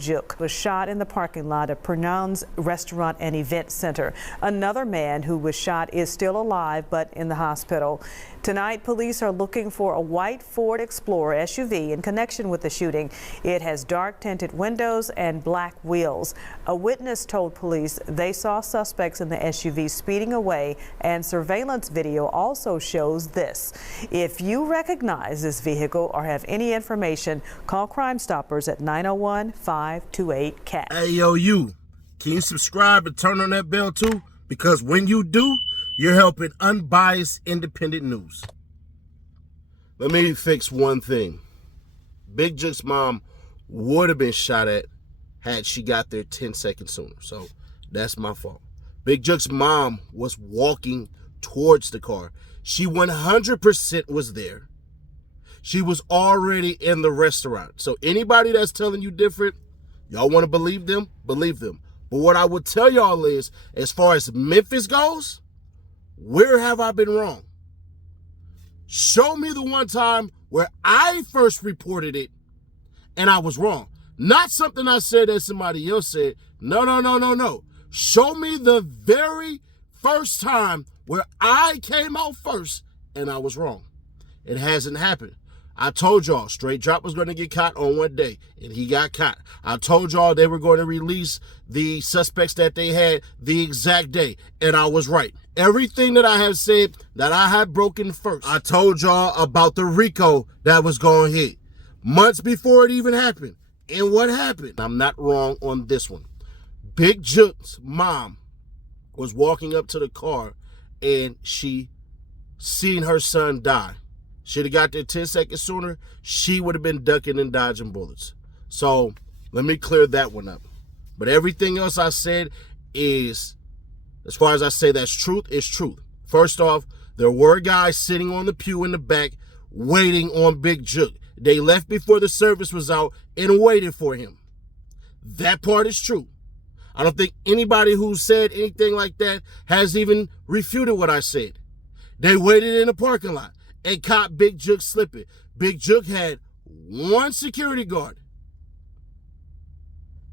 Jook was shot in the parking lot of Pernon's Restaurant and Event Center. Another man who was shot is still alive but in the hospital. Tonight, police are looking for a white Ford Explorer SUV in connection with the shooting. It has dark tinted windows and black wheels. A witness told police they saw suspects in the SUV speeding away, and surveillance video also shows this. If you recognize this vehicle or have any information, call Crime Stoppers at 901-528-CAT. Hey, yo, you. Can you subscribe and turn on that bell too? Because when you do, you're helping unbiased, independent news. Let me fix one thing. Big Jook's mom would have been shot at had she got there 10 seconds sooner. So that's my fault. Big Jook's mom was walking towards the car. She 100% was there. She was already in the restaurant. So anybody that's telling you different, y'all want to believe them? Believe them. But what I would tell y'all is, as far as Memphis goes, where have I been wrong? Show me the one time where I first reported it and I was wrong. Not something I said that somebody else said. No. Show me the very first time where I came out first and I was wrong. It hasn't happened. I told y'all Straight Drop was going to get caught on one day, and he got caught. I told y'all they were going to release the suspects that they had the exact day, and I was right. Everything that I have said that I had broken first, I told y'all about the RICO that was going to hit months before it even happened. And what happened? I'm not wrong on this one. Big Jook's mom was walking up to the car, and she seen her son die. Should have got there 10 seconds sooner, she would have been ducking and dodging bullets. So let me clear that one up. But everything else I said is, as far as I say that's truth, it's truth. First off, there were guys sitting on the pew in the back waiting on Big Jook. They left before the service was out and waited for him. That part is true. I don't think anybody who said anything like that has even refuted what I said. They waited in the parking lot and caught Big Jook slipping. Big Jook had one security guard.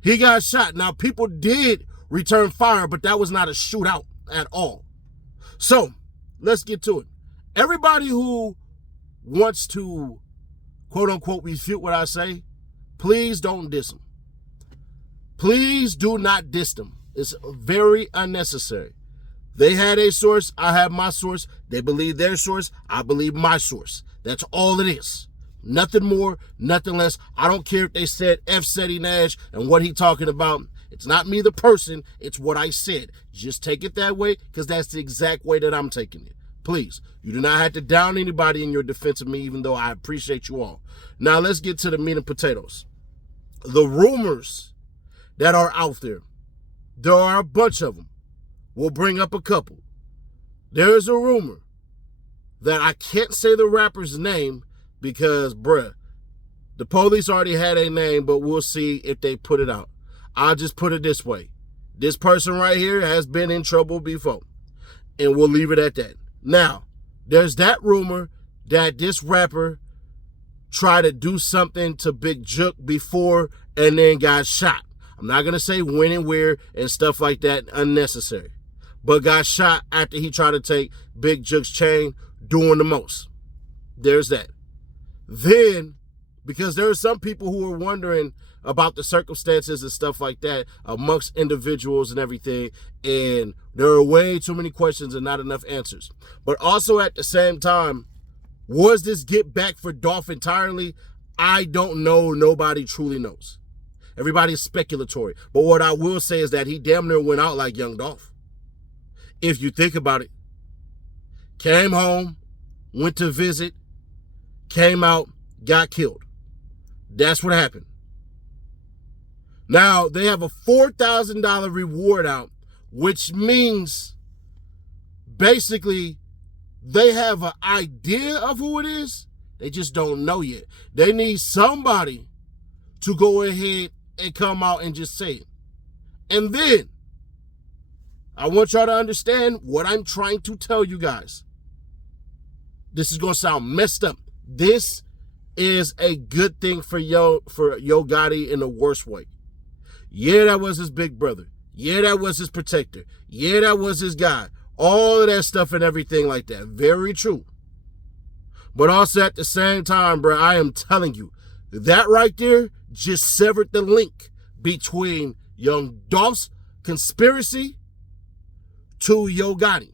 He got shot. Now, people did return fire, but that was not a shootout at all. So, let's get to it. Everybody who wants to, quote-unquote, refute what I say, please don't diss them. Please do not diss them. It's very unnecessary. They had a source, I have my source. They believe their source, I believe my source. That's all it is. Nothing more, nothing less. I don't care if they said F. Seti Nash and what he talking about. It's not me, the person, it's what I said. Just take it that way, because that's the exact way that I'm taking it. Please, you do not have to down anybody in your defense of me, even though I appreciate you all. Now, let's get to the meat and potatoes. The rumors that are out there are a bunch of them. We'll bring up a couple. There is a rumor that I can't say the rapper's name because, bruh, the police already had a name, but we'll see if they put it out. I'll just put it this way. This person right here has been in trouble before, and we'll leave it at that. Now, there's that rumor that this rapper tried to do something to Big Jook before and then got shot. I'm not going to say when and where and stuff like that, unnecessary. But got shot after he tried to take Big Jook's chain doing the most. There's that. Then, because there are some people who are wondering about the circumstances and stuff like that amongst individuals and everything, and there are way too many questions and not enough answers. But also at the same time, was this get back for Dolph entirely? I don't know. Nobody truly knows. Everybody's speculatory. But what I will say is that he damn near went out like young Dolph. If you think about it, came home, went to visit, came out, got killed. That's what happened. Now, they have a $4,000 reward out, which means basically they have an idea of who it is. They just don't know yet. They need somebody to go ahead and come out and just say it. And then, I want y'all to understand what I'm trying to tell you guys. This is going to sound messed up. This is a good thing for Yo Gotti in the worst way. Yeah, that was his big brother. Yeah, that was his protector. Yeah, that was his guy. All of that stuff and everything like that. Very true. But also at the same time, bro, I am telling you, that right there just severed the link between young Dolph's conspiracy to Yo Gotti.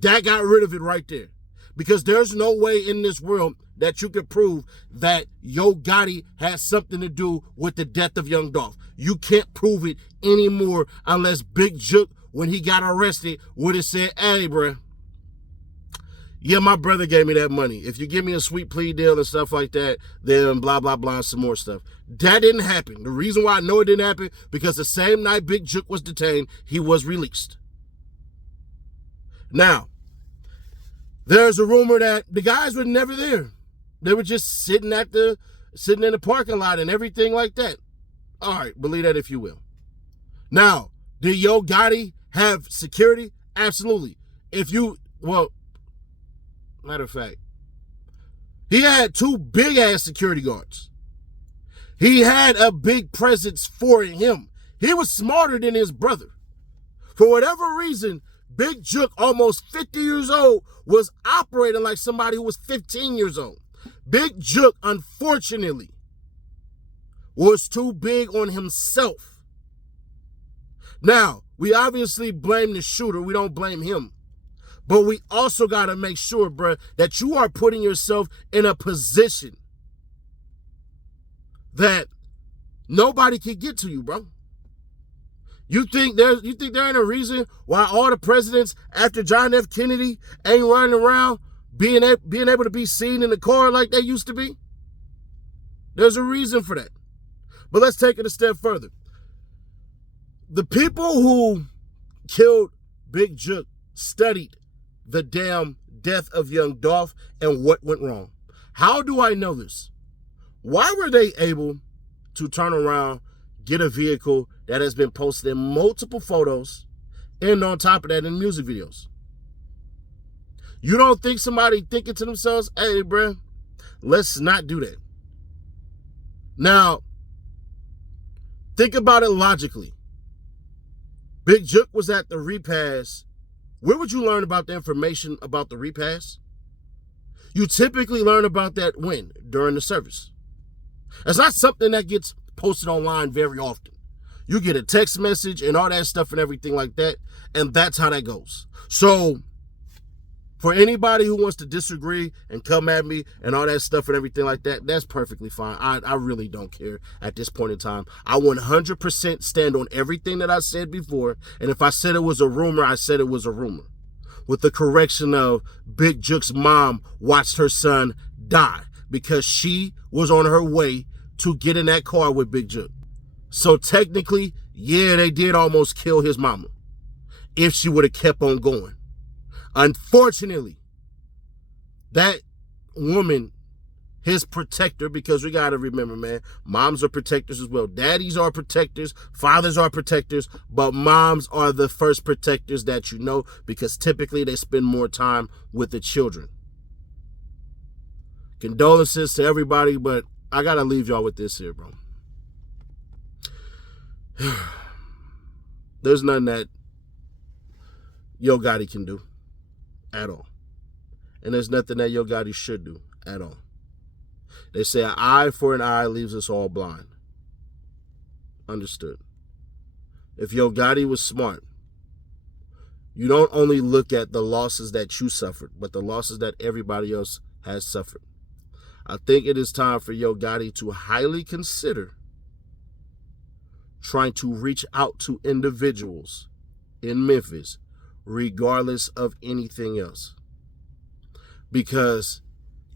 That got rid of it right there. Because there's no way in this world that you could prove that Yo Gotti has something to do with the death of young Dolph. You can't prove it anymore unless Big Jook, when he got arrested, would have said, hey, bro, yeah, my brother gave me that money. If you give me a sweet plea deal and stuff like that, then blah, blah, blah, and some more stuff. That didn't happen. The reason why I know it didn't happen, because the same night Big Jook was detained, he was released. Now, there's a rumor that the guys were never there. They were just sitting in the parking lot and everything like that. All right, believe that if you will. Now, did Yo Gotti have security? Absolutely. Matter of fact, he had 2 big-ass security guards. He had a big presence for him. He was smarter than his brother. For whatever reason, Big Jook, almost 50 years old, was operating like somebody who was 15 years old. Big Jook, unfortunately, was too big on himself. Now, we obviously blame the shooter. We don't blame him. But we also got to make sure, bro, that you are putting yourself in a position that nobody can get to you, bro. You think there ain't a reason why all the presidents after John F. Kennedy ain't running around being able to be seen in the car like they used to be? There's a reason for that. But let's take it a step further. The people who killed Big Jook studied the damn death of young Dolph and what went wrong. How do I know this? Why were they able to turn around, get a vehicle that has been posted in multiple photos, and on top of that in music videos? You don't think somebody thinking to themselves, hey, bro, let's not do that. Now, think about it logically. Big Jook was at the REPASS. Where would you learn about the information about the REPASS? You typically learn about that when? During the service. It's not something that gets posted online very often. You get a text message and all that stuff and everything like that, and that's how that goes. So, for anybody who wants to disagree and come at me and all that stuff and everything like that, that's perfectly fine. I really don't care at this point in time. I 100% stand on everything that I said before. And if I said it was a rumor, I said it was a rumor. With the correction of Big Jook's mom watched her son die because she was on her way to get in that car with Big Jook. So technically, yeah, they did almost kill his mama if she would have kept on going. Unfortunately, that woman, his protector, because we got to remember, man, moms are protectors as well. Daddies are protectors, fathers are protectors, but moms are the first protectors that you know, because typically they spend more time with the children. Condolences to everybody, but I got to leave y'all with this here, bro. There's nothing that Yo Gotti can do at all. And there's nothing that Yo Gotti should do at all. They say an eye for an eye leaves us all blind. Understood. If Yo Gotti was smart, you don't only look at the losses that you suffered, but the losses that everybody else has suffered. I think it is time for Yo Gotti to highly consider trying to reach out to individuals in Memphis, regardless of anything else. Because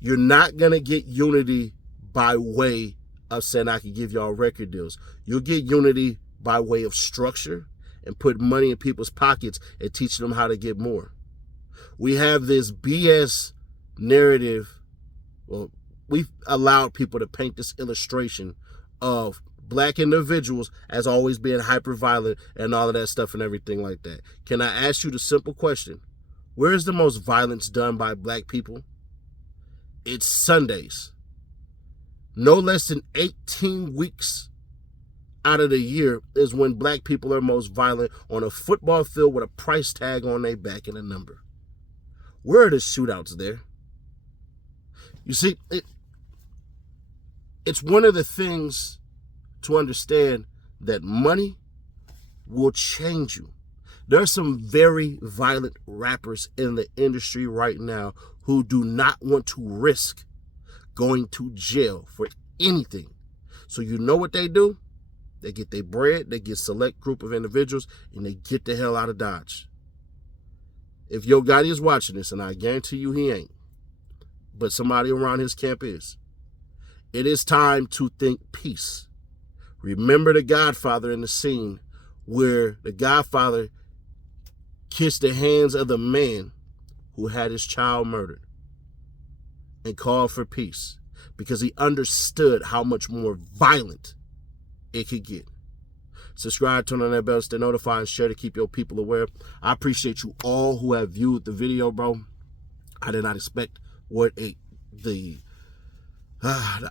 you're not going to get unity by way of saying I can give y'all record deals. You'll get unity by way of structure and put money in people's pockets and teach them how to get more. We have this BS narrative. Well, we've allowed people to paint this illustration of black individuals as always being hyper violent and all of that stuff and everything like that. Can I ask you the simple question? Where is the most violence done by black people? It's Sundays. No less than 18 weeks out of the year is when black people are most violent on a football field with a price tag on their back and a number. Where are the shootouts there? You see, it's one of the things to understand that money will change you. There are some very violent rappers in the industry right now who do not want to risk going to jail for anything. So you know what they do? They get their bread, they get select group of individuals, and they get the hell out of Dodge. If Yo Gotti is watching this, and I guarantee you he ain't, but somebody around his camp is, it is time to think peace. Remember the Godfather in the scene where the Godfather kissed the hands of the man who had his child murdered and called for peace because he understood how much more violent it could get. Subscribe, turn on that bell, stay notified, and share to keep your people aware. I appreciate you all who have viewed the video, bro. I did not expect what the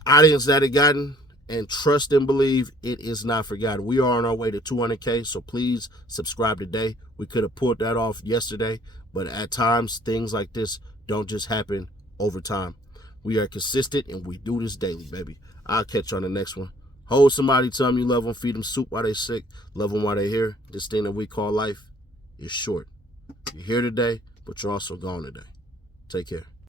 audience that it gotten, and trust and believe it is not forgotten. We are on our way to 200K, so please subscribe today. We could have pulled that off yesterday, but at times things like this don't just happen over time. We are consistent and we do this daily, baby. I'll catch you on the next one. Hold somebody, tell them you love them, feed them soup while they sick, love them while they're here. This thing that we call life is short. You're here today, but you're also gone today. Take care.